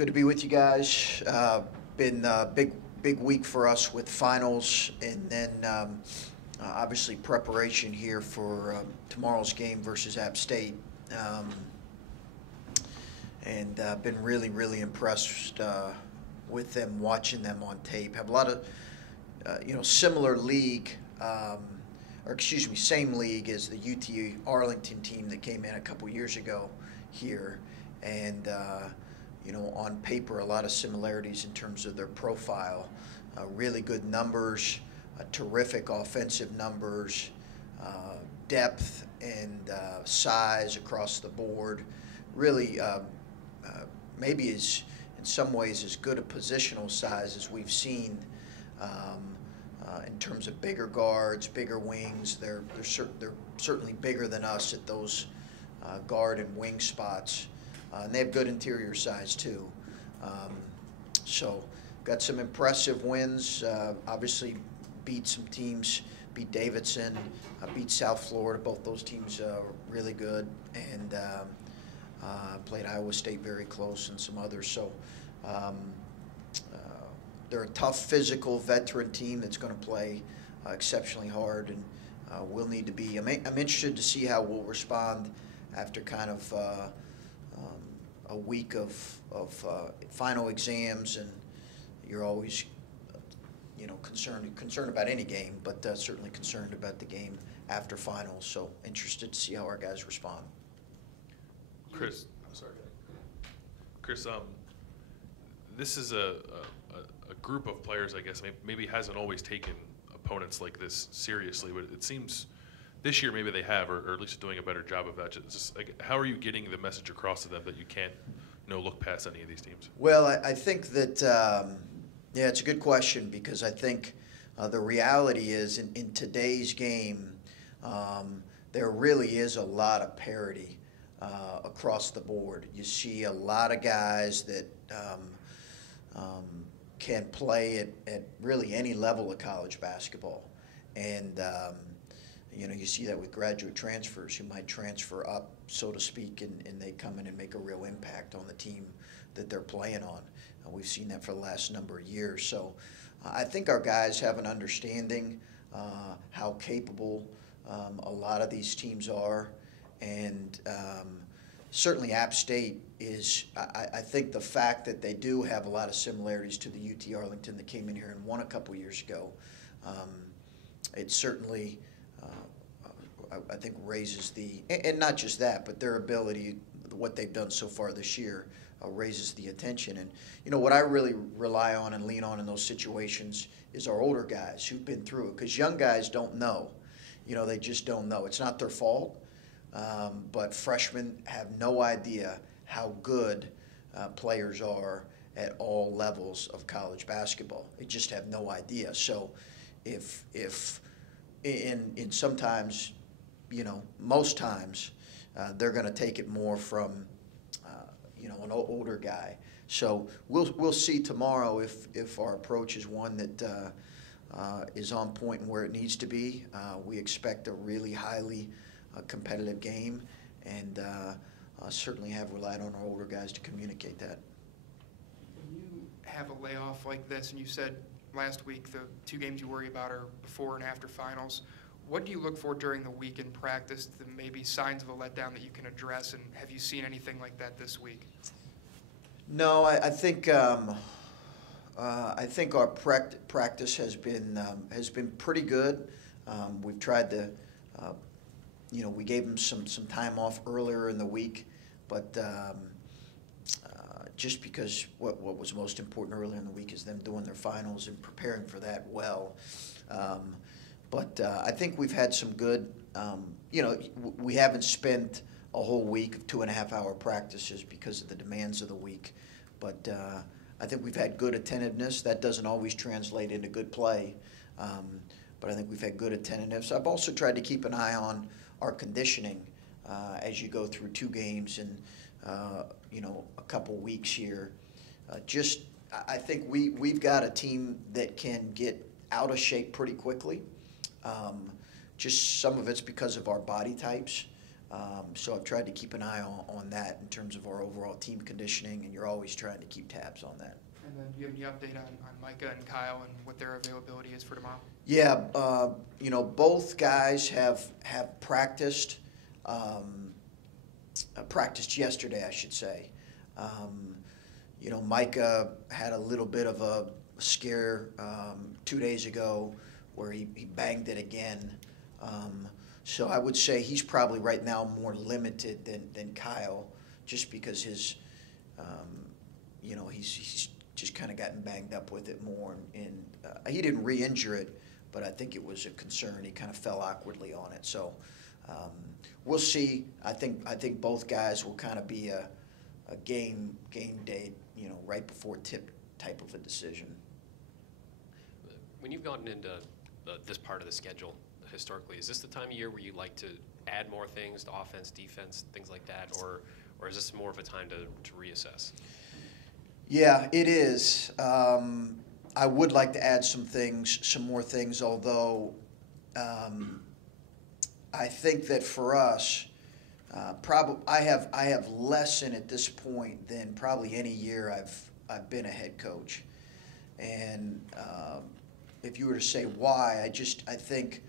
Good to be with you guys. Been a big week for us with finals, and then obviously preparation here for tomorrow's game versus App State. And been really impressed with them, watching them on tape. Have a lot of similar league, or excuse me, same league as the UT Arlington team that came in a couple years ago here, and on paper, a lot of similarities in terms of their profile. Really good numbers, terrific offensive numbers, depth and size across the board. Really, maybe is in some ways as good a positional size as we've seen in terms of bigger guards, bigger wings. They're certainly bigger than us at those guard and wing spots. And they have good interior size too. So got some impressive wins. Obviously beat some teams, beat Davidson, beat South Florida. Both those teams really good. And played Iowa State very close and some others. So they're a tough, physical, veteran team that's going to play exceptionally hard, and we'll need to be. I'm interested to see how we'll respond after kind of a week of final exams, and you're always concerned about any game, but certainly concerned about the game after finals. So interested to see how our guys respond. Chris, I'm sorry. Chris, this is a group of players, I guess, maybe hasn't always taken opponents like this seriously, but it seems this year maybe they have, or at least doing a better job of that. Just like, how are you getting the message across to them that you can't look past any of these teams? Well, I think that, it's a good question, because I think the reality is in today's game, there really is a lot of parity across the board. You see a lot of guys that can play at really any level of college basketball. And, you see that with graduate transfers who might transfer up, so to speak, and they come in and make a real impact on the team that they're playing on. We've seen that for the last number of years. So I think our guys have an understanding how capable a lot of these teams are. And certainly App State is, I think the fact that they do have a lot of similarities to the UT Arlington that came in here and won a couple years ago, it certainly, I think, raises the, and not just that, but their ability, what they've done so far this year, raises the attention. And, what I really rely on and lean on in those situations is our older guys who've been through it, because young guys don't know. They just don't know. It's not their fault. But freshmen have no idea how good players are at all levels of college basketball. They just have no idea. So if in sometimes, most times, they're going to take it more from an older guy. So we'll see tomorrow if our approach is one that is on point and where it needs to be. We expect a really highly competitive game, and certainly have relied on our older guys to communicate that. When you have a layoff like this, and you said last week the two games you worry about are before and after finals, what do you look for during the week in practice, the maybe signs of a letdown that you can address, and have you seen anything like that this week? No, I think our practice has been pretty good. We've tried to. We gave them some time off earlier in the week, but just because what was most important earlier in the week is them doing their finals and preparing for that well. But I think we've had some good, we haven't spent a whole week of 2.5-hour practices because of the demands of the week. But I think we've had good attentiveness. That doesn't always translate into good play. But I think we've had good attentiveness. I've also tried to keep an eye on our conditioning as you go through two games and a couple weeks here. I think we've got a team that can get out of shape pretty quickly. Just some of it's because of our body types. So I've tried to keep an eye on that in terms of our overall team conditioning, and you're always trying to keep tabs on that. And then do you have any update on Micah and Kyle and what their availability is for tomorrow? Yeah, both guys have practiced. Practiced yesterday, I should say. Micah had a little bit of a scare 2 days ago where he banged it again. So I would say he's probably right now more limited than Kyle, just because his, he's just kind of gotten banged up with it more. And he didn't re-injure it, but I think it was a concern. He kind of fell awkwardly on it. So we'll see. I think both guys will kind of be a game day, right before tip type of a decision. When you've gotten into this part of the schedule historically, is this the time of year where you like to add more things to offense, defense, things like that, or is this more of a time to reassess? Yeah, it is. I would like to add some more things, although I think that for us, I have less in at this point than probably any year I've been a head coach, and if you were to say why, I think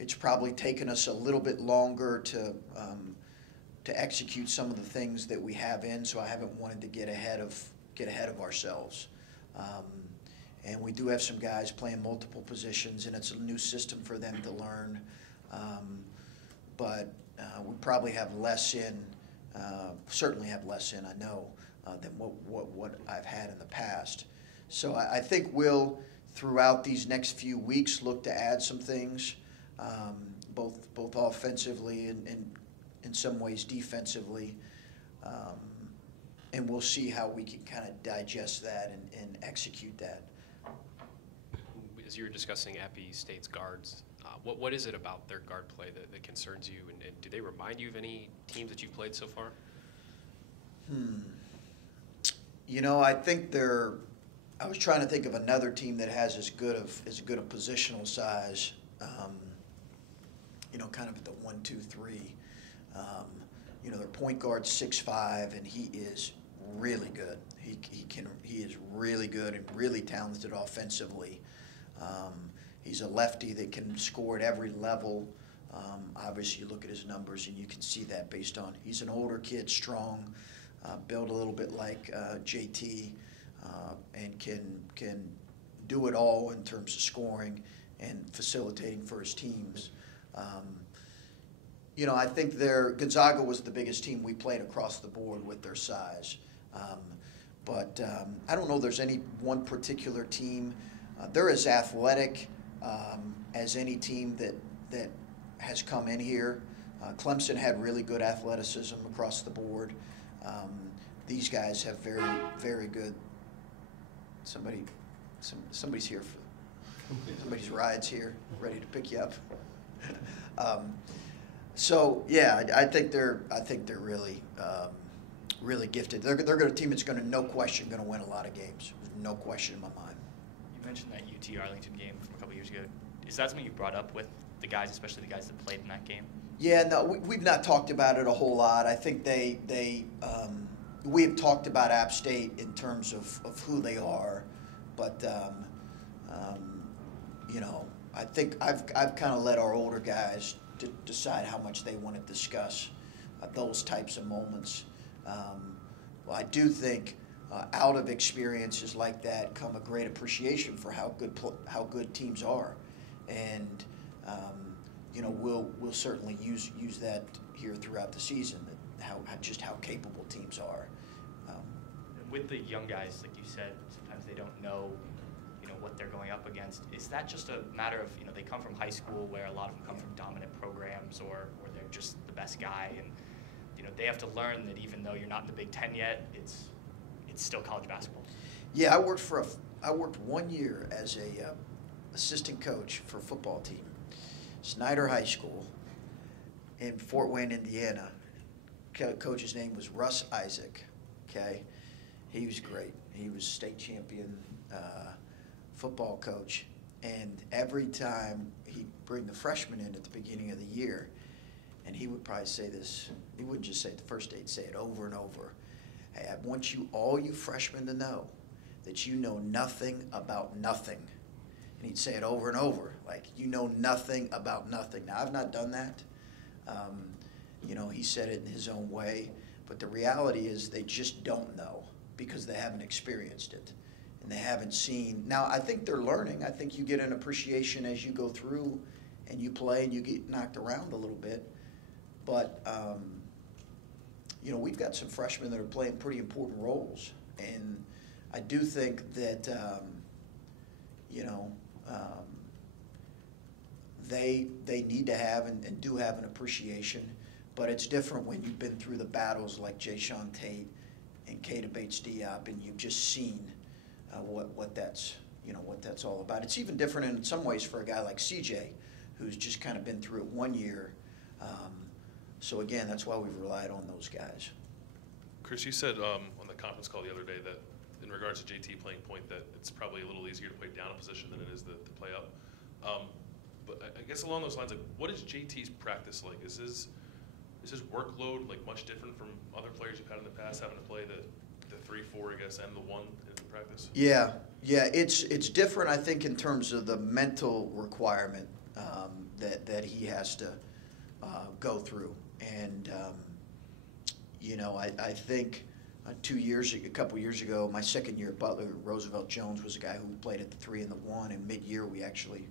it's probably taken us a little bit longer to execute some of the things that we have in. So I haven't wanted to get ahead of ourselves. And we do have some guys playing multiple positions, and it's a new system for them to learn. But we probably have less in, certainly have less in, I know, than what I've had in the past. So I think we'll, throughout these next few weeks, look to add some things, both offensively and in some ways defensively. And we'll see how we can kind of digest that and execute that. As you were discussing Appy State's guards, what is it about their guard play that concerns you, and do they remind you of any teams that you've played so far? I think I was trying to think of another team that has as good a positional size, kind of at the 1, 2, 3. Their point guard's 6'5", and he is really good. He is really good and really talented offensively. He's a lefty that can score at every level. Obviously, you look at his numbers and you can see that based on he's an older kid, strong, built a little bit like JT, and can do it all in terms of scoring and facilitating for his teams. I think Gonzaga was the biggest team we played across the board with their size. But I don't know there's any one particular team. They're as athletic as any team that has come in here. Clemson had really good athleticism across the board. These guys have very, very good. Somebody's here. Somebody's ride's here, ready to pick you up. So yeah, I think they're really, really gifted. They're a team that's no question going to win a lot of games. No question in my mind. You mentioned that UT Arlington game from a couple years ago. Is that something you brought up with the guys, especially the guys that played in that game? Yeah, no, we've not talked about it a whole lot. I think we have talked about App State in terms of who they are, but I think I've kind of let our older guys to decide how much they want to discuss those types of moments. Well, I do think out of experiences like that come a great appreciation for how good teams are, and we'll certainly use that here throughout the season. How capable teams are. With the young guys, like you said, sometimes they don't know what they're going up against. Is that just a matter of they come from high school where a lot of them come from dominant programs, or they're just the best guy, and they have to learn that even though you're not in the Big Ten yet, it's still college basketball? Yeah, I worked 1 year as a assistant coach for a football team, Snyder High School in Fort Wayne, Indiana. Coach's name was Russ Isaac. Okay, he was great. He was state champion football coach, and every time he'd bring the freshmen in at the beginning of the year, and he would probably say this, he wouldn't just say it the first day, he'd say it over and over. Hey, I want all you freshmen to know that you know nothing about nothing. And he'd say it over and over, like, you know nothing about nothing. Now, I've not done that. He said it in his own way, but the reality is they just don't know because they haven't experienced it and they haven't seen. Now, I think they're learning. I think you get an appreciation as you go through and you play and you get knocked around a little bit. But, we've got some freshmen that are playing pretty important roles. And I do think that, they need to have and do have an appreciation. But it's different when you've been through the battles like Jayshawn Tate and Keita Bates-Diop, and you've just seen what that's all about. It's even different in some ways for a guy like CJ, who's just kind of been through it 1 year. So again, that's why we've relied on those guys. Chris, you said on the conference call the other day that in regards to JT playing point, that it's probably a little easier to play down a position than it is to play up. But I guess along those lines, like, what is JT's practice like? Is his workload like much different from other players you've had in the past, having to play the 3-4, I guess, and the 1 in practice? Yeah, it's different, I think, in terms of the mental requirement that he has to go through. And I think a couple years ago, my second year at Butler, Roosevelt Jones was a guy who played at the 3 and the 1, and mid-year we actually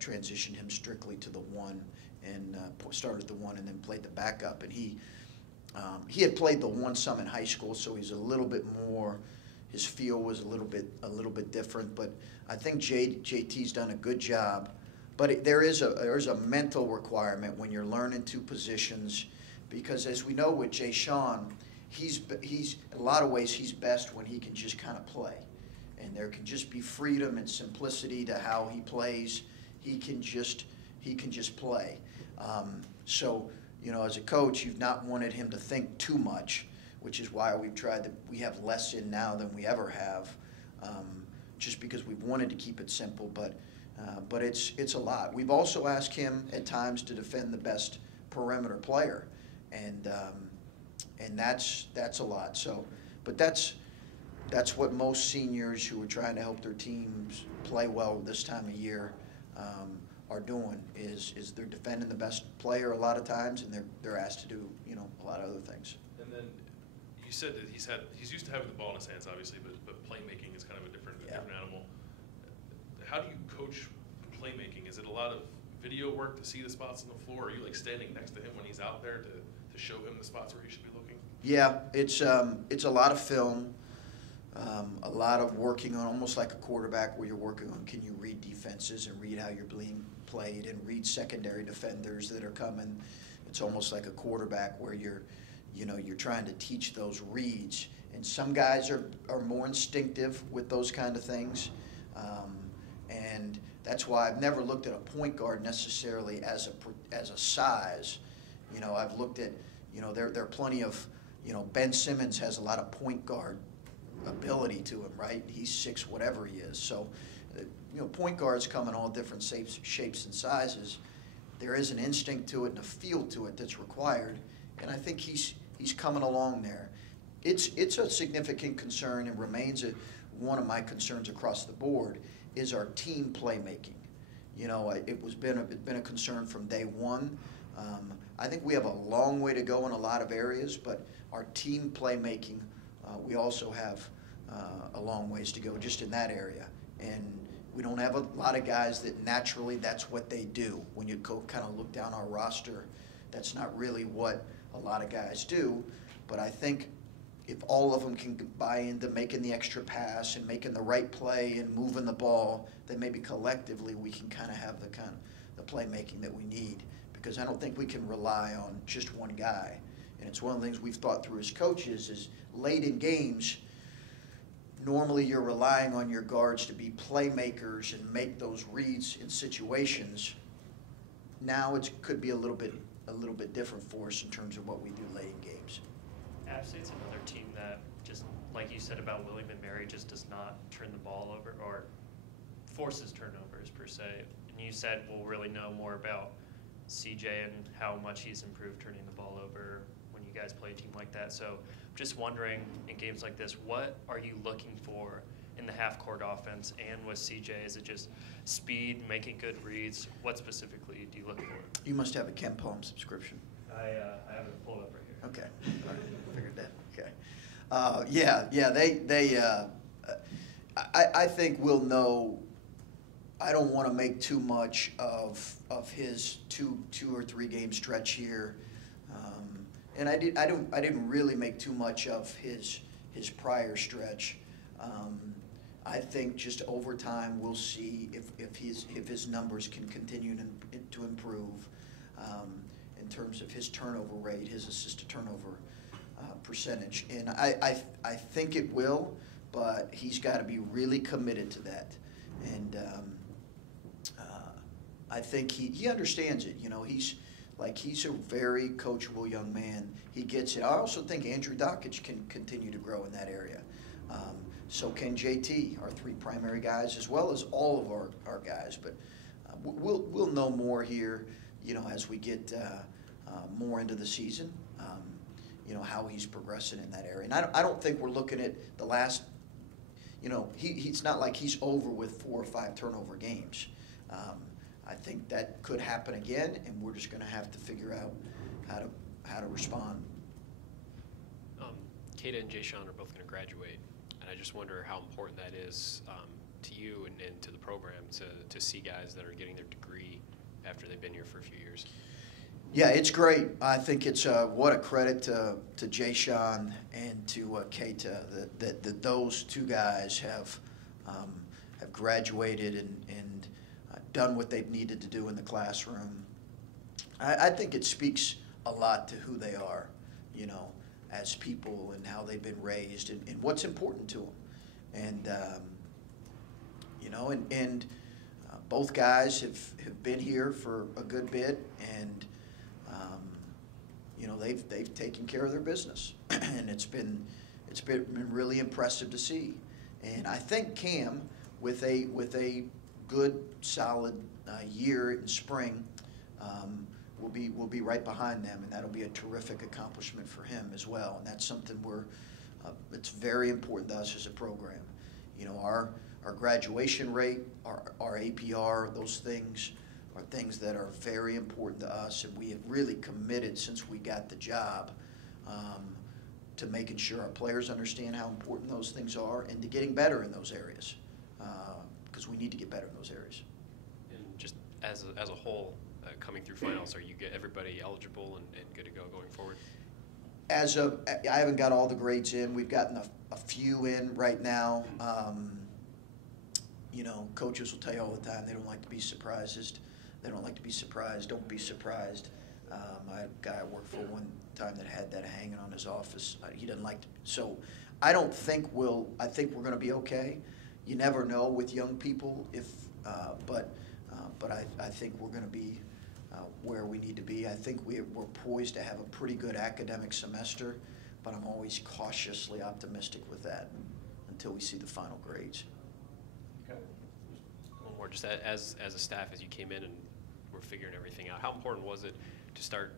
transitioned him strictly to the 1 and started the 1 and then played the backup. And he had played the 1 some in high school, so he's a little bit more. His feel was a little bit different. But I think JT's done a good job. But there's a mental requirement when you're learning 2 positions, because as we know with Jayshawn, he's in a lot of ways he's best when he can just kind of play, and there can just be freedom and simplicity to how he plays. He can just play. So as a coach, you've not wanted him to think too much, which is why we have less in now than we ever have, just because we've wanted to keep it simple. But it's a lot. We've also asked him at times to defend the best perimeter player, and that's a lot. So, but that's what most seniors who are trying to help their teams play well this time of year are doing. Is they're defending the best player a lot of times, and they're asked to do a lot of other things. And then you said that he's used to having the ball in his hands, obviously, but playmaking is kind of a different animal. How do you coach playmaking? Is it a lot of video work to see the spots on the floor? Or are you like standing next to him when he's out there to show him the spots where he should be looking? Yeah, it's a lot of film, a lot of working on, almost like a quarterback, where you're working on, can you read defenses and read how you're being played and read secondary defenders that are coming. It's almost like a quarterback where you're trying to teach those reads. And some guys are more instinctive with those kind of things. And that's why I've never looked at a point guard necessarily as a size. I've looked at, there are plenty of, Ben Simmons has a lot of point guard ability to him, right? He's 6 whatever he is. So, point guards come in all different shapes and sizes. There is an instinct to it and a feel to it that's required, and I think he's coming along there. It's a significant concern and remains one of my concerns across the board is our team playmaking. It's been a concern from day one. I think we have a long way to go in a lot of areas, but our team playmaking, we also have a long ways to go just in that area. And we don't have a lot of guys that naturally that's what they do. When you go kind of look down our roster, that's not really what a lot of guys do. But I think if all of them can buy into making the extra pass and making the right play and moving the ball, then maybe collectively we can kind of have the playmaking that we need. Because I don't think we can rely on just one guy. And it's one of the things we've thought through as coaches is late in games, normally you're relying on your guards to be playmakers and make those reads in situations. Now it could be a little bit different for us in terms of what we do late in games. App State's another team that, just like you said about William and Mary, just does not turn the ball over or forces turnovers per se. And you said we'll really know more about CJ and how much he's improved turning the ball over when you guys play a team like that. So just wondering, in games like this, what are you looking for in the half-court offense and with CJ? Is it just speed, making good reads? What specifically do you look for? You must have a Ken Palm subscription. I have it pulled up right here. Okay, all right, figured that. Okay, I think we'll know. I don't want to make too much of his two or three game stretch here, and I didn't really make too much of his prior stretch. I think just over time we'll see if his numbers can continue to improve in terms of his turnover rate, his assist to turnover percentage, and I think it will, but he's got to be really committed to that, and I think he understands it. You know, he's a very coachable young man. He gets it. I also think Andrew Dockage can continue to grow in that area. So can JT, our three primary guys, as well as all of our guys. But we'll know more here, you know, as we get more into the season. You know, how he's progressing in that area. And I don't think we're looking at the last. You know, he's not like he's over with 4 or 5 turnover games. I think that could happen again, and we're just going to have to figure out how to respond. Kata and Jay Sean are both going to graduate, and I just wonder how important that is to you and to the program to see guys that are getting their degree after they've been here for a few years. Yeah, it's great. I think it's what a credit to Jay Sean and to Kata that those two guys have graduated and done what they've needed to do in the classroom. I think it speaks a lot to who they are, you know, as people and how they've been raised and what's important to them. And, you know, and both guys have been here for a good bit, and, you know, they've taken care of their business. And it's been really impressive to see. And I think Cam, with a good, solid year in spring, will be right behind them, and that'll be a terrific accomplishment for him as well. And that's something it's very important to us as a program. You know, our graduation rate, our APR, those things are things that are very important to us, and we have really committed since we got the job to making sure our players understand how important those things are and to getting better in those areas, because we need to get better in those areas. And just as a whole, coming through finals, are you get everybody eligible and good to go going forward? I haven't got all the grades in. We've gotten a few in right now. You know, coaches will tell you all the time they don't like to be surprised. They don't like to be surprised. Don't be surprised. I had a guy I worked for one time that had that hanging on his office. He doesn't like to. So I think we're going to be okay. You never know with young people but I think we're going to be where we need to be. I think we're poised to have a pretty good academic semester, but I'm always cautiously optimistic with that until we see the final grades. Okay. One more, just as a staff, as you came in and were figuring everything out, how important was it to start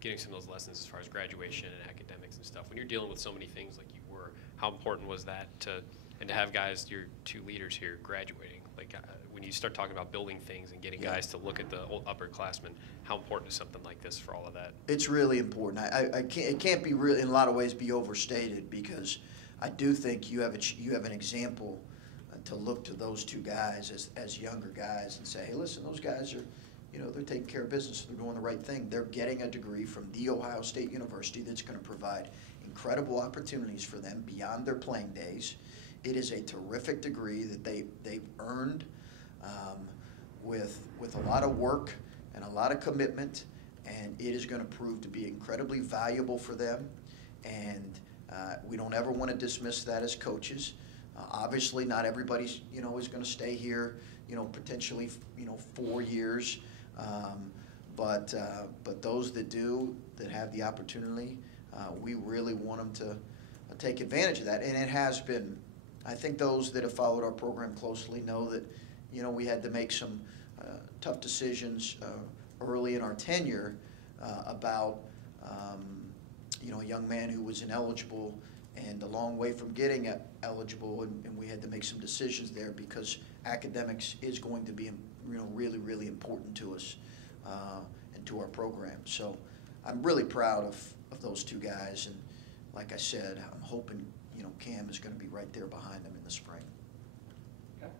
getting some of those lessons as far as graduation and academics and stuff? When you're dealing with so many things like you were, how important was that to have guys, your two leaders here, graduating? Like when you start talking about building things and getting guys to look at the upperclassmen, how important is something like this for all of that? It's really important. It can't be really, in a lot of ways, be overstated, because I do think you have an example to look to those two guys as younger guys and say, hey, listen, those guys are, you know, they're taking care of business. They're doing the right thing. They're getting a degree from The Ohio State University that's going to provide incredible opportunities for them beyond their playing days. It is a terrific degree that they've earned with a lot of work and a lot of commitment, and it is going to prove to be incredibly valuable for them. And we don't ever want to dismiss that as coaches. Obviously, not everybody's is going to stay here potentially 4 years, but those that do, that have the opportunity, we really want them to take advantage of that, and it has been. I think those that have followed our program closely know that we had to make some tough decisions early in our tenure about a young man who was ineligible and a long way from getting eligible, and we had to make some decisions there because academics is going to be really, really important to us and to our program. So I'm really proud of those two guys, and like I said, I'm hoping Cam is going to be right there behind them in the spring. Okay.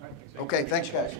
All right, thanks. Okay, thanks, guys.